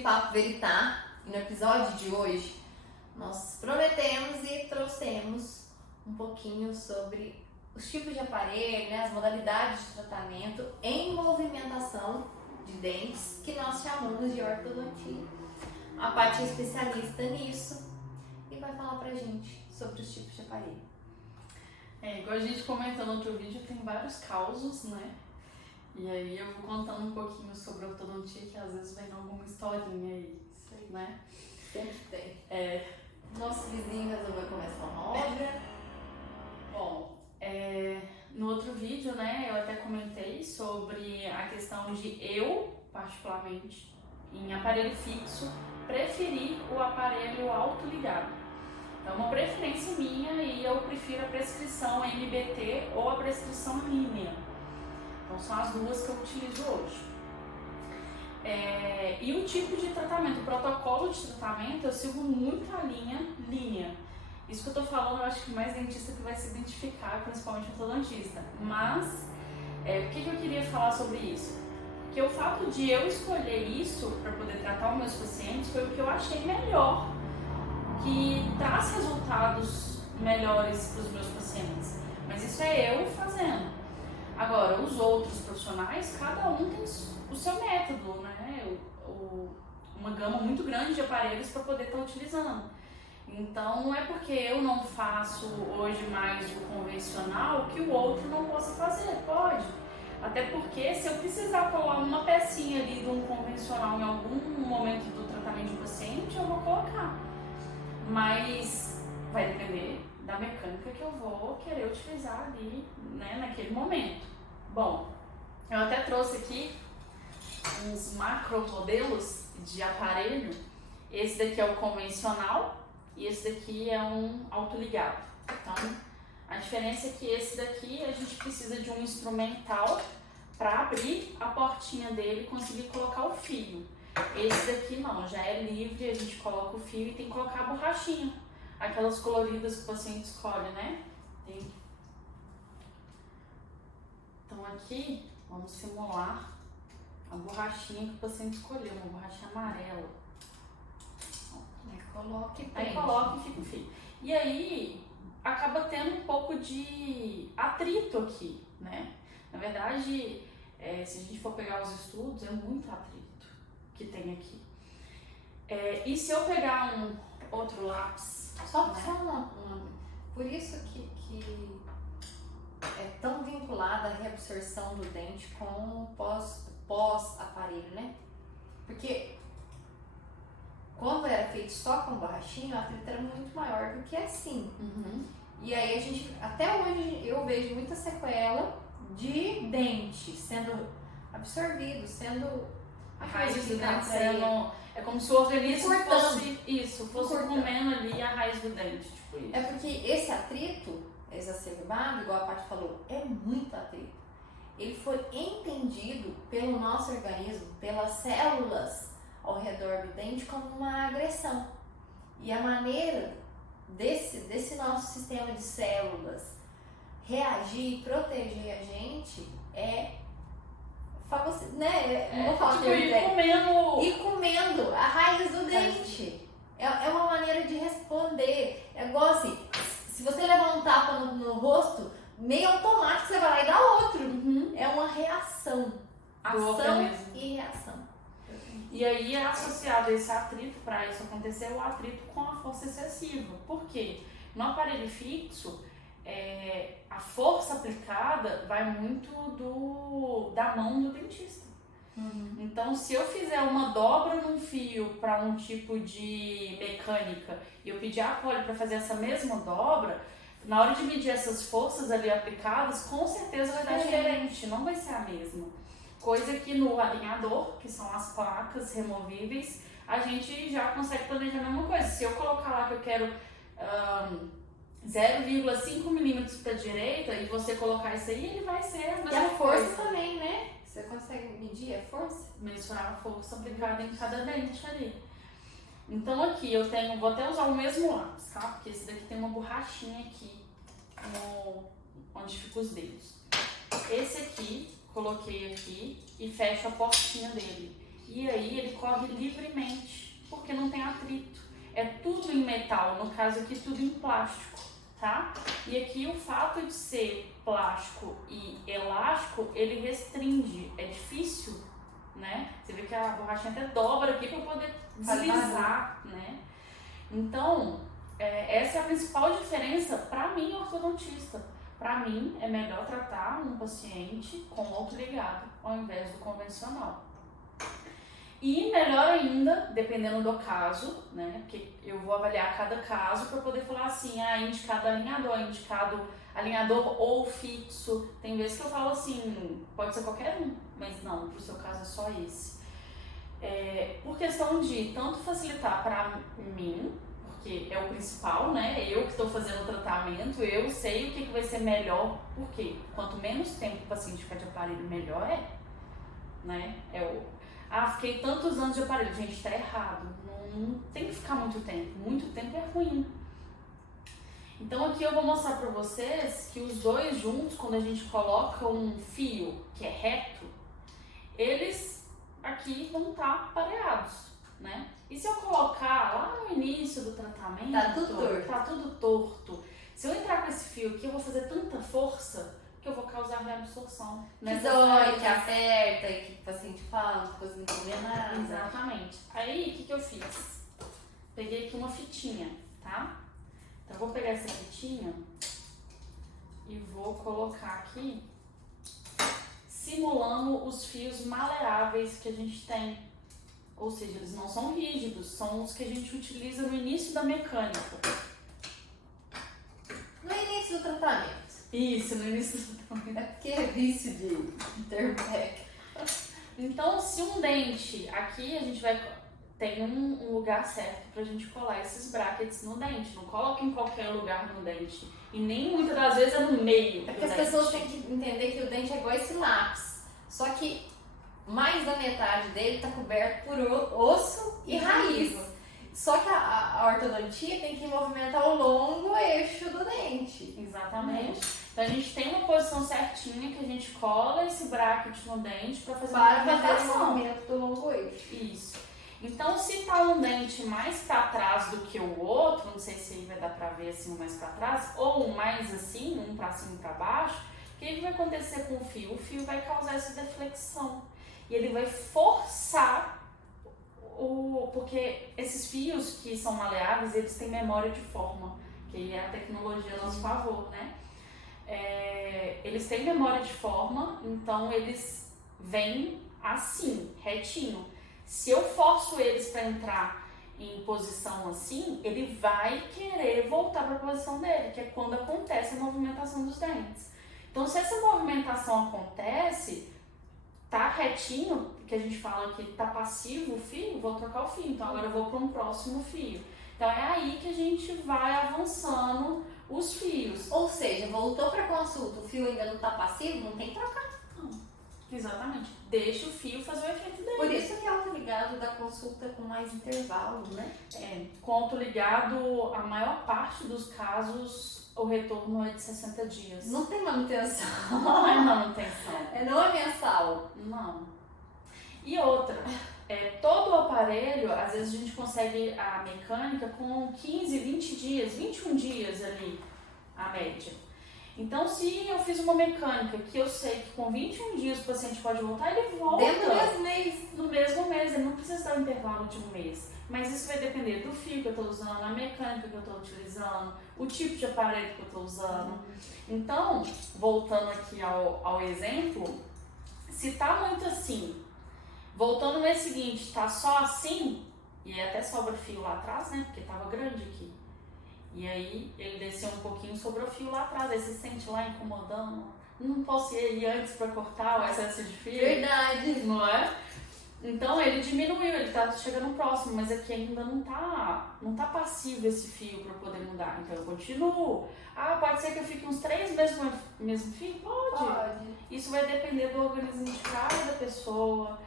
Sem Papo Veritá. E no episódio de hoje, nós prometemos e trouxemos um pouquinho sobre os tipos de aparelho, né, as modalidades de tratamento em movimentação de dentes, que nós chamamos de ortodontia. A Paty é especialista nisso e vai falar pra gente sobre os tipos de aparelho. Igual a gente comentou no outro vídeo, tem vários causos, né? E aí eu vou contando um pouquinho sobre a ortodontia, que às vezes vem alguma historinha aí, né? Sempre tem. Nosso vizinho resolveu começar uma obra. Bom, no outro vídeo, né, eu até comentei sobre a questão de eu, particularmente, em aparelho fixo, preferir o aparelho autoligado. É uma preferência minha e eu prefiro a prescrição MBT ou a prescrição linha. Então são as duas que eu utilizo hoje. E o tipo de tratamento, o protocolo de tratamento, eu sigo muito a linha. Isso que eu tô falando, eu acho que mais dentista que vai se identificar, principalmente ortodontista. Mas, o que eu queria falar sobre isso? Que o fato de eu escolher isso para poder tratar os meus pacientes foi o que eu achei melhor, que traz resultados melhores para os meus pacientes. Mas isso é eu fazendo. Agora, os outros profissionais, cada um tem o seu método, né? Uma gama muito grande de aparelhos para poder estar utilizando. Então, não é porque eu não faço hoje mais o convencional que o outro não possa fazer, pode. Até porque se eu precisar colar uma pecinha ali de um convencional em algum momento do tratamento do paciente, eu vou colocar. Mas vai depender da mecânica que eu vou querer utilizar ali, né, naquele momento. Bom, eu até trouxe aqui uns macro modelos de aparelho. Esse daqui é o convencional e esse daqui é um autoligado. Então, a diferença é que esse daqui a gente precisa de um instrumental para abrir a portinha dele e conseguir colocar o fio. Esse daqui não, já é livre, a gente coloca o fio e tem que colocar a borrachinha. Aquelas coloridas que o paciente escolhe, né? Então aqui, vamos simular a borrachinha que o paciente escolheu, uma borrachinha amarela. Aí coloca e fica o fio. E aí, acaba tendo um pouco de atrito aqui, né? Na verdade, se a gente for pegar os estudos, é muito atrito que tem aqui. E se eu pegar um outro lápis? Só por isso que é tão vinculada a reabsorção do dente com pós-aparelho, né? Porque quando era feito só com borrachinha, a atrito era muito maior do que assim. Uhum. E aí a gente, até hoje, eu vejo muita sequela de dente sendo absorvido, sendo a raiz do dente sendo... É como se o organismo fosse comendo ali a raiz do dente, tipo isso. É porque esse atrito exacerbado, igual a Paty falou, é muito atrito. Ele foi entendido pelo nosso organismo, pelas células ao redor do dente, como uma agressão. E a maneira desse nosso sistema de células reagir e proteger a gente é não vou falar ir comendo a raiz do dente. É uma maneira de responder. É igual assim, se você levar um tapa no rosto, meio automático você vai lá e dá outro. Uhum. É uma reação. Ação e reação. E aí é associado esse atrito, para isso acontecer, o atrito com a força excessiva. Por quê? No aparelho fixo, a força aplicada vai muito da mão do dentista. Uhum. Então, se eu fizer uma dobra num fio para um tipo de mecânica e eu pedir a poli para fazer essa mesma dobra, na hora de medir essas forças ali aplicadas, com certeza vai dar diferente, não vai ser a mesma. Coisa que no alinhador, que são as placas removíveis, a gente já consegue planejar a mesma coisa. Se eu colocar lá que eu quero 0,5 milímetros para a direita e você colocar isso aí, ele vai ser a mesma coisa. E a força também, né? Você consegue medir a força? Mensurar a força aplicada em cada dente ali. Então aqui eu vou até usar o mesmo lápis, tá? Porque esse daqui tem uma borrachinha aqui, onde ficam os dedos. Esse aqui, coloquei aqui e fecho a portinha dele. E aí ele corre livremente, porque não tem atrito. É tudo em metal, no caso aqui tudo em plástico, tá? E aqui o fato de ser plástico e elástico, ele restringe, é difícil, né? Você vê que a borrachinha até dobra aqui para poder deslizar, né? Então, essa é a principal diferença para mim, ortodontista. Para mim, é melhor tratar um paciente com autoligado ao invés do convencional. E melhor ainda, dependendo do caso, né? Porque eu vou avaliar cada caso para poder falar assim, indicado alinhador ou fixo. Tem vezes que eu falo assim, pode ser qualquer um, mas não, pro seu caso é só esse. Por questão de tanto facilitar para mim, porque é o principal, né? Eu que estou fazendo o tratamento, eu sei o que vai ser melhor, porque quanto menos tempo o paciente ficar de aparelho, melhor né? Fiquei tantos anos de aparelho. Gente, tá errado. Não tem que ficar muito tempo. Muito tempo é ruim. Então aqui eu vou mostrar pra vocês que os dois juntos, quando a gente coloca um fio que é reto, eles aqui vão estar pareados, né? E se eu colocar lá no início do tratamento, tá tudo torto. Se eu entrar com esse fio aqui, eu vou fazer tanta força que eu vou causar reabsorção. Que dói, que aperta, e que o paciente fala, depois não come nada. Exatamente. Aí, o que eu fiz? Peguei aqui uma fitinha, tá? Então, eu vou pegar essa fitinha e vou colocar aqui, simulando os fios maleáveis que a gente tem. Ou seja, eles não são rígidos, são os que a gente utiliza no início da mecânica. No início do tratamento. Isso, no início do tratamento. É porque é vício de interpack. Então, se um dente, aqui a gente tem um lugar certo pra gente colar esses brackets no dente. Não coloca em qualquer lugar no dente. E nem muitas das vezes é no meio. É porque as pessoas têm que entender que o dente é igual esse lápis. Só que mais da metade dele está coberto por osso e raiz. Só que a ortodontia tem que movimentar o longo eixo do dente. Exatamente. Então a gente tem uma posição certinha que a gente cola esse bracket no dente para fazer o movimento do longo eixo. Isso. Então se tá um dente mais para trás do que o outro, não sei se aí vai dar para ver assim um mais para trás, ou um mais assim, um para cima e para baixo, o que vai acontecer com o fio? O fio vai causar essa deflexão. E ele vai forçar porque esses fios que são maleáveis, eles têm memória de forma, que é a tecnologia a nosso favor, né? Eles têm memória de forma, então eles vêm assim, retinho. Se eu forço eles para entrar em posição assim, ele vai querer voltar para a posição dele, que é quando acontece a movimentação dos dentes. Então, se essa movimentação acontece, tá retinho, que a gente fala que tá passivo o fio, vou trocar o fio. Então agora eu vou para um próximo fio. Então é aí que a gente vai avançando os fios. Ou seja, voltou para consulta, o fio ainda não tá passivo, não tem que trocar. Não. Exatamente. Deixa o fio fazer o efeito dele. Por isso que é autoligado da consulta com mais intervalo, né? Com autoligado, a maior parte dos casos o retorno é de 60 dias. Não tem manutenção. Não é manutenção. Não é mensal. Não. E outra, todo o aparelho, às vezes a gente consegue a mecânica com 15, 20 dias, 21 dias ali, a média. Então, se eu fiz uma mecânica que eu sei que com 21 dias o paciente pode voltar, ele volta. Dentro do mesmo mês. No mesmo mês, ele não precisa dar um intervalo de um mês. Mas isso vai depender do fio que eu estou usando, a mecânica que eu estou utilizando, o tipo de aparelho que eu estou usando. Então, voltando aqui ao exemplo, se tá muito assim, voltando no mês seguinte, tá só assim, e até sobra fio lá atrás, né? Porque tava grande aqui. E aí ele desceu um pouquinho, sobrou fio lá atrás, aí você sente lá incomodando. Não posso ir antes para cortar o excesso de fio. Verdade. Não é? Então ele diminuiu, ele tá chegando próximo, mas aqui ainda não tá passivo esse fio para poder mudar. Então eu continuo. Pode ser que eu fique uns 3 meses com o mesmo fio? Pode. Isso vai depender do organismo de cada pessoa,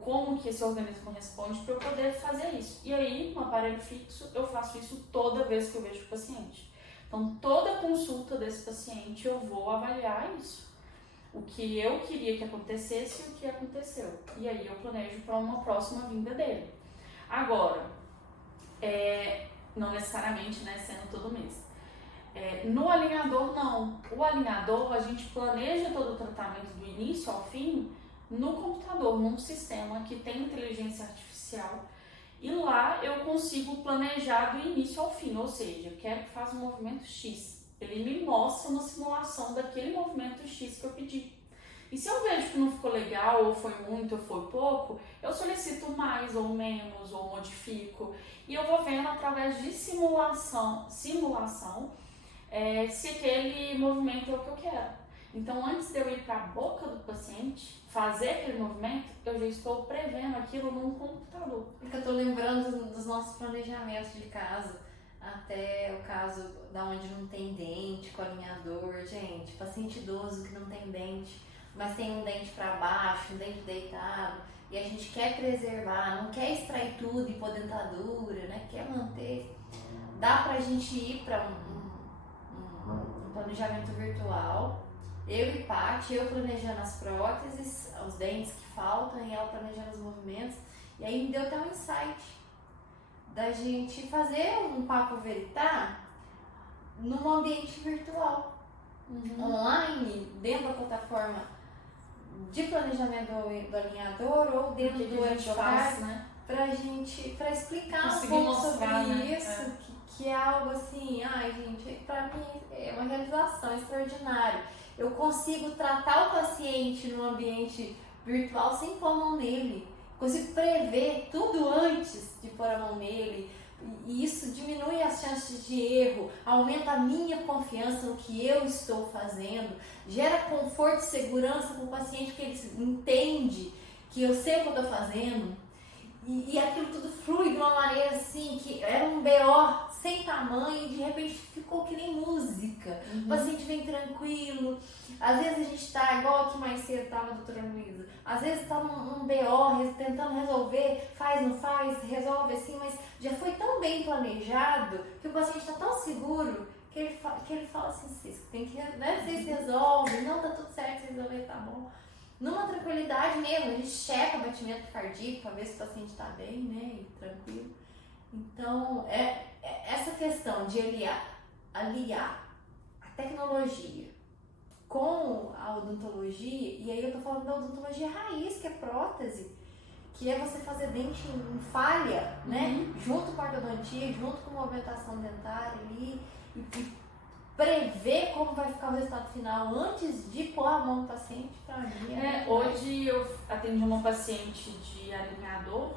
como que esse organismo responde para eu poder fazer isso. E aí, no aparelho fixo, eu faço isso toda vez que eu vejo o paciente. Então, toda consulta desse paciente eu vou avaliar isso. o que eu queria que acontecesse e o que aconteceu. E aí eu planejo para uma próxima vinda dele. Agora, não necessariamente, né, sendo todo mês. No alinhador, não. O alinhador, a gente planeja todo o tratamento do início ao fim no computador, num sistema que tem inteligência artificial. E lá eu consigo planejar do início ao fim, ou seja, eu quero que faça um movimento X. Ele me mostra uma simulação daquele movimento X que eu pedi. E se eu vejo que não ficou legal, ou foi muito, ou foi pouco, eu solicito mais ou menos, ou modifico. E eu vou vendo através de simulação se aquele movimento é o que eu quero. Então, antes de eu ir para a boca do paciente, fazer aquele movimento, eu já estou prevendo aquilo num computador. Porque eu estou lembrando dos nossos planejamentos de caso, até o caso da onde não tem dente, com alinhador, gente, paciente idoso que não tem dente, mas tem um dente para baixo, um dente deitado, e a gente quer preservar, não quer extrair tudo e pôr dentadura, né? Quer manter. Dá pra gente ir para um planejamento virtual, eu e Paty, eu planejando as próteses, os dentes que faltam e ela planejando os movimentos, e aí me deu até um insight da gente fazer um papo veritá num ambiente virtual, online, dentro da plataforma de planejamento do alinhador ou dentro do Edifaz, né? Pra explicar conseguir um pouco mostrar, sobre né? isso, que é algo assim, ai gente, pra mim é uma realização extraordinária. Eu consigo tratar o paciente no ambiente virtual sem pôr a mão nele, consigo prever tudo antes de pôr a mão nele, e isso diminui as chances de erro, aumenta a minha confiança no que eu estou fazendo, gera conforto e segurança para o paciente, porque ele entende que eu sei o que eu estou fazendo, e aquilo tudo flui de uma maneira assim, que era um BO sem tamanho e de repente ficou que nem música. O paciente vem tranquilo, às vezes a gente está igual aqui mais cedo estava a doutora Luísa, às vezes está num BO tentando resolver, faz, não faz, resolve assim, mas já foi tão bem planejado que o paciente está tão seguro que ele fala assim, tem que, né, vocês resolvem, não, tá tudo certo, vocês resolver, tá bom. Numa tranquilidade mesmo, a gente checa o batimento cardíaco para ver se o paciente está bem, né, e tranquilo. Então, essa questão de aliar a tecnologia com a odontologia, e aí eu tô falando da odontologia raiz, que é prótese, que é você fazer dente em falha, né, junto com a ortodontia, junto com a movimentação dentária ali, e prever como vai ficar o resultado final antes de pôr a mão no paciente, pra mim hoje eu atendi uma paciente de alinhador,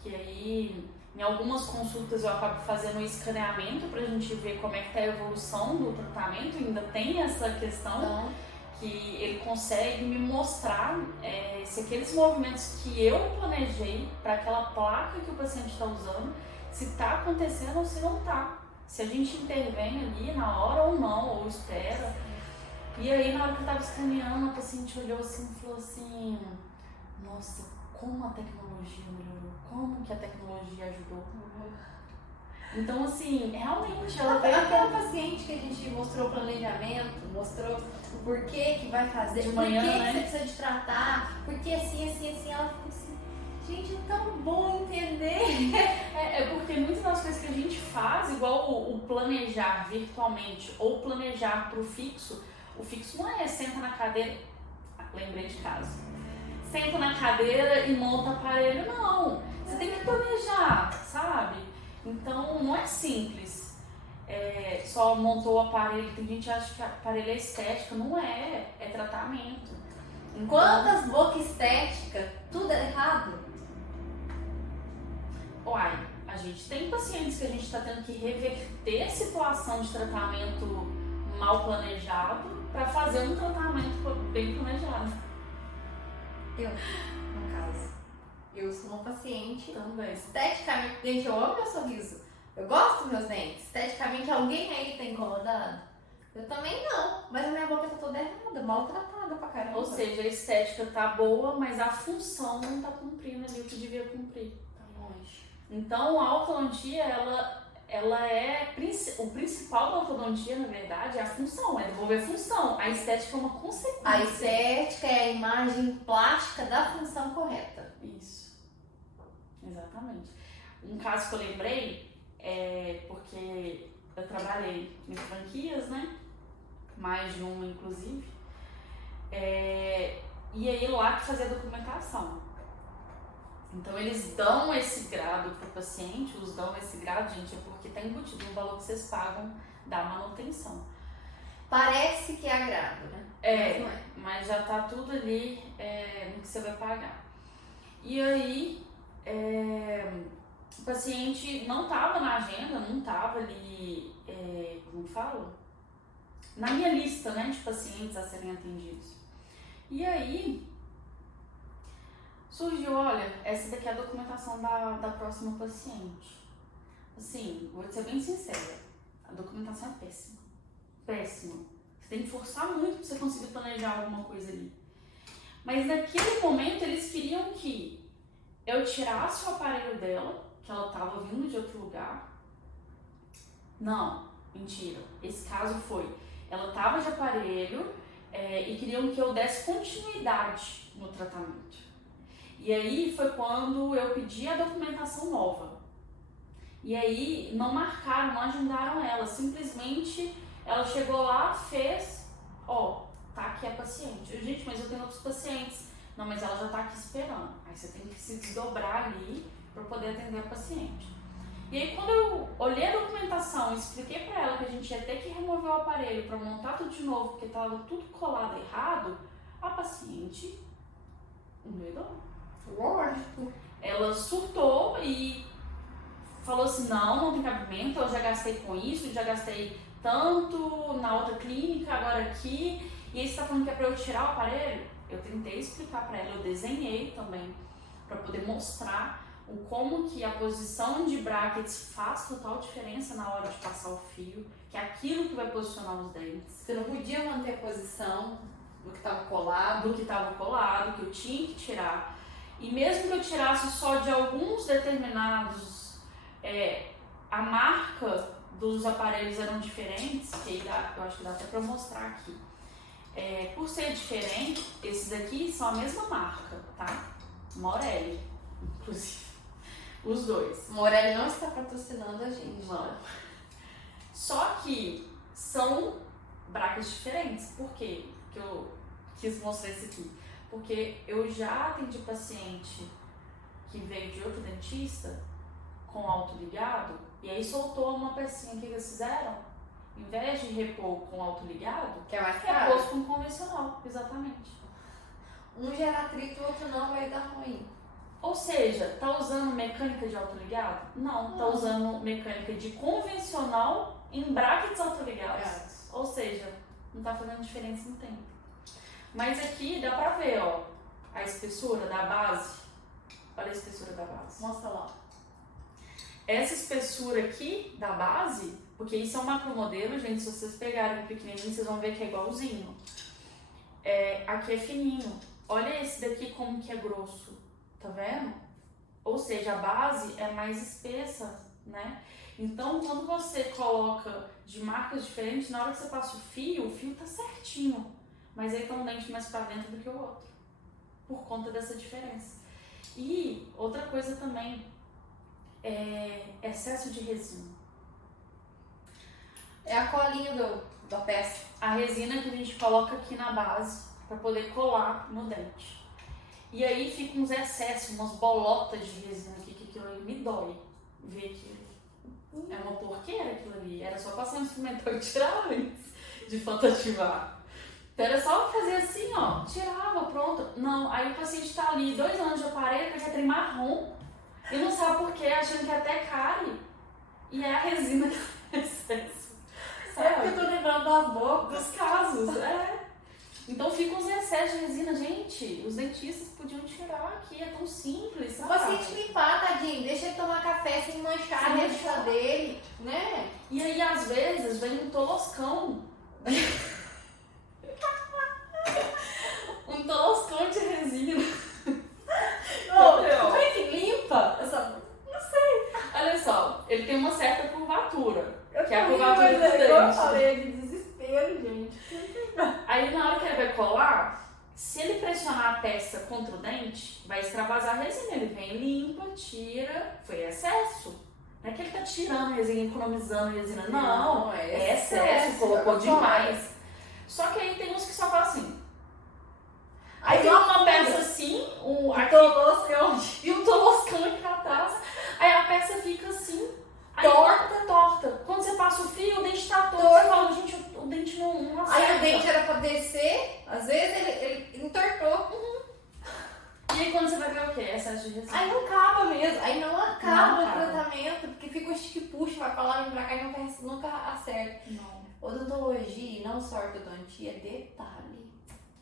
que aí em algumas consultas eu acabo fazendo um escaneamento pra gente ver como é que tá a evolução do tratamento, ainda tem essa questão que ele consegue me mostrar se aqueles movimentos que eu planejei para aquela placa que o paciente está usando, se está acontecendo ou se não está. Se a gente intervém ali na hora ou não, ou espera. E aí, na hora que eu estava escaneando, a paciente olhou assim e falou assim: nossa, como a tecnologia melhorou, como que a tecnologia ajudou. Então, assim, realmente ela veio. Aquela paciente que a gente mostrou o planejamento, mostrou o porquê que vai fazer, de manhã, porquê né? que você precisa de tratar, porque assim, ela ficou assim, gente, é tão bom entender. Porque muitas das coisas que a gente faz, igual o planejar virtualmente ou planejar para o fixo não é senta na cadeira, lembrei de caso, senta na cadeira e monta aparelho, não. Você tem que planejar, sabe? Então não é simples. Só montou o aparelho, tem gente que acha que aparelho é estética, não é tratamento. Então, quantas bocas estéticas, tudo é errado? Uai, a gente tem pacientes que a gente está tendo que reverter a situação de tratamento mal planejado para fazer um tratamento bem planejado. Eu, no caso, eu sou uma paciente também. Esteticamente, gente, eu amo meu sorriso, eu gosto dos meus dentes. Esteticamente, alguém aí tá incomodado? Eu também não, mas a minha boca tá toda errada, maltratada pra caramba. Ou seja, a estética tá boa, mas a função não tá cumprindo ali o que devia cumprir. Tá longe. Então, a ortodontia, ela ela é o principal da ortodontia, na verdade, é a função, é devolver função. A estética é uma consequência. A estética é a imagem plástica da função correta. Isso. Exatamente. Um caso que eu lembrei é porque eu trabalhei em franquias, né? Mais de uma, inclusive. E aí lá que fazia documentação. Então eles dão esse grado para o paciente, os dão esse grado, gente, é porque está embutido no valor que vocês pagam da manutenção. Parece que é agrado, né? Mas já tá tudo ali no que você vai pagar. E aí, o paciente não estava na agenda, não estava ali, como fala? Na minha lista, né, de pacientes a serem atendidos. E aí, surgiu, olha, essa daqui é a documentação da próxima paciente. Assim, vou ser bem sincera, a documentação é péssima. Péssima. Você tem que forçar muito para você conseguir planejar alguma coisa ali. Mas naquele momento eles queriam que eu tirasse o aparelho dela, que ela estava vindo de outro lugar. Não, mentira. Esse caso foi, ela estava de aparelho e queriam que eu desse continuidade no tratamento. E aí foi quando eu pedi a documentação nova. E aí não marcaram, não agendaram ela, simplesmente ela chegou lá, fez, tá aqui a paciente. Gente, mas eu tenho outros pacientes. Não, mas ela já tá aqui esperando. Aí você tem que se desdobrar ali para poder atender a paciente. E aí quando eu olhei a documentação e expliquei para ela que a gente ia ter que remover o aparelho para montar tudo de novo, porque tava tudo colado errado, a paciente endoidou. Lógico. Ela surtou e falou assim, não tem cabimento, eu já gastei com isso, já gastei tanto na outra clínica, agora aqui, e aí você tá falando que é pra eu tirar o aparelho? Eu tentei explicar pra ela, eu desenhei também, pra poder mostrar o como que a posição de brackets faz total diferença na hora de passar o fio, que é aquilo que vai posicionar os dentes. Você não podia manter a posição do que estava colado. Que eu tinha que tirar. E mesmo que eu tirasse só de alguns determinados, a marca dos aparelhos eram diferentes, que aí eu acho que dá até pra mostrar aqui. Por ser diferente, esses aqui são a mesma marca, tá? Morelli, inclusive. Os dois. Morelli não está patrocinando a gente. Não. Só que são brackets diferentes. Por quê? Que eu quis mostrar isso aqui. Porque eu já atendi paciente que veio de outro dentista com autoligado e aí soltou uma pecinha que eles fizeram. Em vez de repor com autoligado, que é mais caro, repôs com convencional, exatamente. Um gera atrito, o outro não, vai dar ruim. Ou seja, tá usando mecânica de autoligado? Não, tá usando mecânica de convencional em brackets autoligados. Ou seja, não tá fazendo diferença no tempo. Mas aqui dá pra ver, a espessura da base. Olha a espessura da base. Mostra lá. Essa espessura aqui da base, porque isso é um macromodelo, gente, se vocês pegarem o pequenininho, vocês vão ver que é igualzinho. Aqui é fininho. Olha esse daqui como que é grosso, tá vendo? Ou seja, a base é mais espessa, né? Então, quando você coloca de marcas diferentes, na hora que você passa o fio tá certinho. Mas aí tá um dente mais pra dentro do que o outro, por conta dessa diferença. E outra coisa também, excesso de resina. É a colinha da peça. A resina que a gente coloca aqui na base para poder colar no dente. E aí fica uns excessos, umas bolotas de resina aqui, que aquilo ali me dói ver aquilo. É uma porqueira aquilo ali. Era só passar um instrumental e tirar antes de fantotivar. Então era só fazer assim, tirava, pronto. Não, aí o paciente tá ali 2 anos de aparelho, que já tem marrom, e não sabe por quê, achando que até cárie. E é a resina que tem excesso. É porque eu tô lembrando das bocas. Dos casos, Então fica uns excessos de resina. Gente, os dentistas podiam tirar aqui, é tão simples, O sabe? paciente limpar, tadinho, deixa ele tomar café sem manchar a resina dele, né? E aí, às vezes, vem um toloscão. Um toloscão de resina. Como é que limpa? Não sei. Olha só, ele tem uma certa curvatura. contra o dente, vai extravasar a resina. Ele vem, limpa, tira, foi excesso. Não é que ele tá tirando resina, economizando resina. Não, é excesso, colocou demais. Só que aí tem uns que só falam assim. Aí tem uma peça assim, e um toloscão aqui atrás. Aí a peça fica assim, torta. Quando você passa o fio, o dente tá torto. Você fala, gente, o dente não acerta. Aí o dente era pra descer, às vezes ele entortou. E aí quando você vai ver o quê? Excesso de resina. Aí não acaba mesmo, aí não acaba o tratamento, porque fica o estique-puxa, vai pra lá, vem pra cá e nunca acerta. Não. Odontologia, não só ortodontia, é detalhe.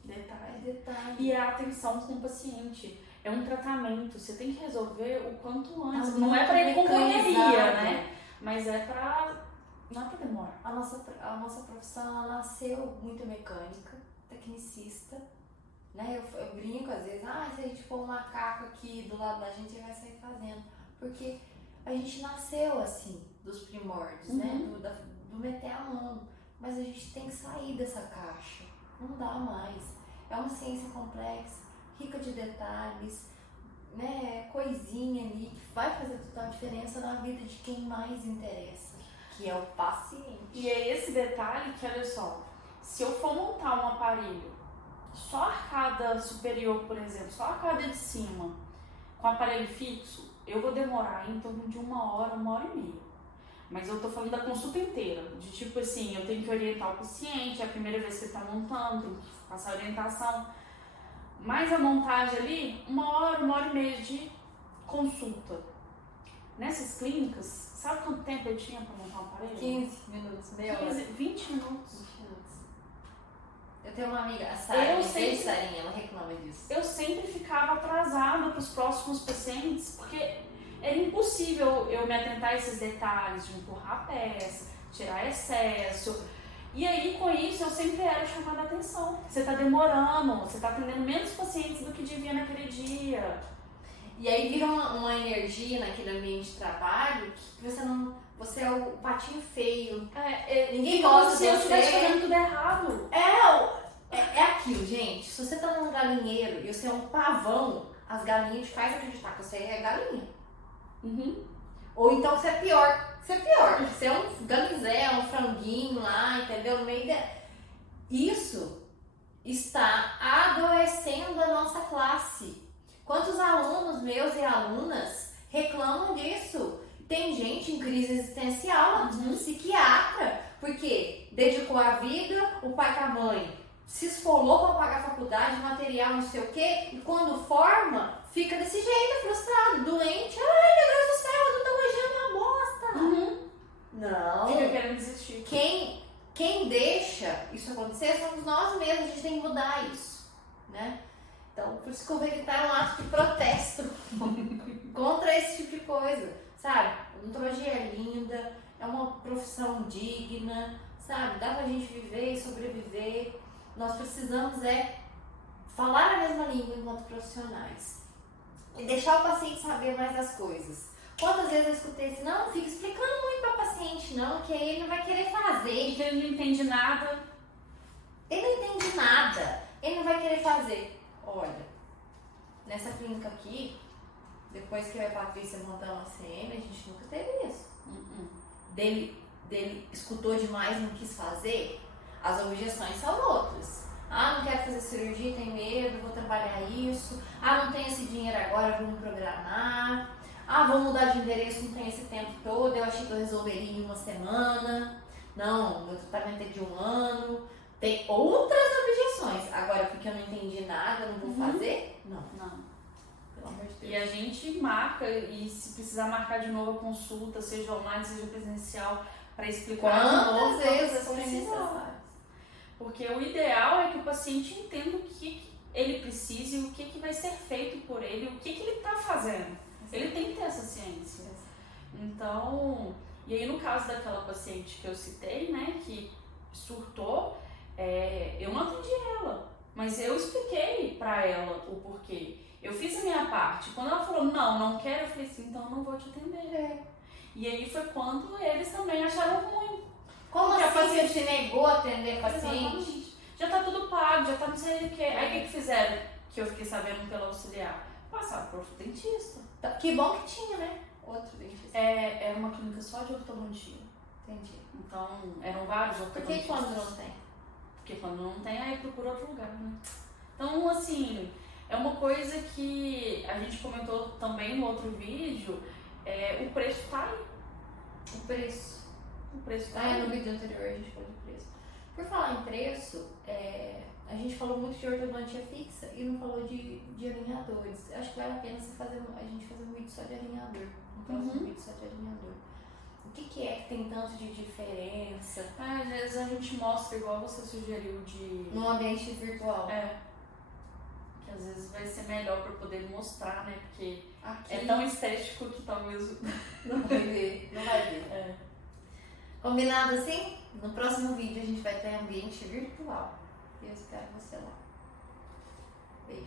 Detalhe. É detalhe. E é a atenção com o paciente. É um tratamento, você tem que resolver o quanto antes. Ah, não é pra ir com correria, mecanizado. né? Mas é pra... não é pra demorar. A nossa profissão, ela nasceu muito mecânica, tecnicista, né? Eu brinco às vezes, se a gente pôr um macaco aqui do lado da gente, ele vai sair fazendo. Porque a gente nasceu assim, dos primórdios, né? Do meter a mão. Mas a gente tem que sair dessa caixa. Não dá mais. É uma ciência complexa, rica de detalhes, né? Coisinha ali que vai fazer total diferença na vida de quem mais interessa, que é o paciente. E é esse detalhe que, olha só, se eu for montar um aparelho, só a arcada superior, por exemplo, só a arcada de cima, com aparelho fixo, eu vou demorar em torno de 1 hora, 1h30. Mas eu tô falando da consulta inteira, de tipo assim, eu tenho que orientar o paciente, é a primeira vez que ele tá montando, tenho que passar a orientação. Mas a montagem ali, 1 hora, 1h30 de consulta. Nessas clínicas, sabe quanto tempo eu tinha pra montar um aparelho? 15 minutos, meia hora. 20 minutos. Eu tenho uma amiga, a Sarinha, ela reclama disso. Eu sempre ficava atrasada para os próximos pacientes, porque era impossível eu me atentar a esses detalhes de empurrar a peça, tirar excesso. E aí, com isso, eu sempre era chamada a atenção. Você está demorando, você está atendendo menos pacientes do que devia naquele dia. E aí vira uma energia naquele ambiente de trabalho que você é o patinho feio. Ninguém gosta de você. Se eu estivesse fazendo tudo errado. É aquilo, gente. Se você tá num galinheiro e você é um pavão, as galinhas te fazem acreditar que você é galinha. Ou então você é pior. Você é um ganizé, um franguinho lá, entendeu? No meio Isso está adoecendo a nossa classe. Quantos alunos meus e alunas reclamam disso? Tem gente em crise existencial, um psiquiatra, porque dedicou a vida, o pai com a mãe se esfolou para pagar a faculdade, material, não sei o quê, e quando forma, fica desse jeito, frustrado, doente. Ai, meu Deus do céu, a odontologia é uma bosta. Não. Fica querendo desistir. Quem deixa isso acontecer somos nós mesmos, a gente tem que mudar isso, né? Então, por isso que o Veritar é um ato de protesto contra esse tipo de coisa, sabe? A odontologia é linda, é uma profissão digna, sabe? Dá pra gente viver e sobreviver. Nós precisamos falar a mesma língua enquanto profissionais e deixar o paciente saber mais das coisas. Quantas vezes eu escutei assim, não fica explicando muito para o paciente não, que aí ele não vai querer fazer. Que ele não entende nada. Ele não entende nada, ele não vai querer fazer. Olha, nessa clínica aqui, depois que eu e a Patrícia montamos a CM, a gente nunca teve isso. Dele escutou demais, não quis fazer. As objeções são outras. Não quero fazer cirurgia, tenho medo, vou trabalhar isso. Não tenho esse dinheiro agora, vou me programar. Vou mudar de endereço, não tenho esse tempo todo. Eu achei que eu resolveria em 1 semana. Não, meu tratamento é de 1 ano. Tem outras objeções. Agora, porque eu não entendi nada, não vou fazer? Não. Pelo amor de Deus. E a gente marca, e se precisar marcar de novo a consulta, seja online, seja presencial, para explicar quantas vezes for necessário. Porque o ideal é que o paciente entenda o que ele precisa e o que vai ser feito por ele, o que ele está fazendo. Ele tem que ter essa ciência. Então, e aí no caso daquela paciente que eu citei, né, que surtou, eu não atendi ela, mas eu expliquei pra ela o porquê. Eu fiz a minha parte. Quando ela falou, não quero, eu falei assim, então eu não vou te atender. E aí foi quando eles também acharam ruim. Como assim a paciente negou a atender o paciente? Exatamente. Já tá tudo pago, já tá não sei o que. Aí o que fizeram? que eu fiquei sabendo pela auxiliar? Passar por dentista. Tá, que bom que tinha, né? Outro dentista. Era uma clínica só de ortodontia. Entendi. Então, eram vários Por que ortodontistas. quando não tem? Porque quando não tem, aí procura outro lugar, né? Então, assim, é uma coisa que a gente comentou também no outro vídeo, o preço tá aí. O preço. O preço tá Ah, aí. no vídeo anterior a gente falou de preço. Por falar em preço, a gente falou muito de ortodontia fixa e não falou de alinhadores. Acho que vale a pena a gente fazer um vídeo só de alinhador. Um próximo vídeo só de alinhador. O que é que tem tanto de diferença Às vezes a gente mostra, igual você sugeriu, num ambiente virtual? Que às vezes vai ser melhor pra poder mostrar, né? Porque Aqui é tão estético que talvez... não vai ver, não vai ver. Combinado assim? No próximo vídeo a gente vai ter ambiente virtual. Eu espero você lá. Beijo.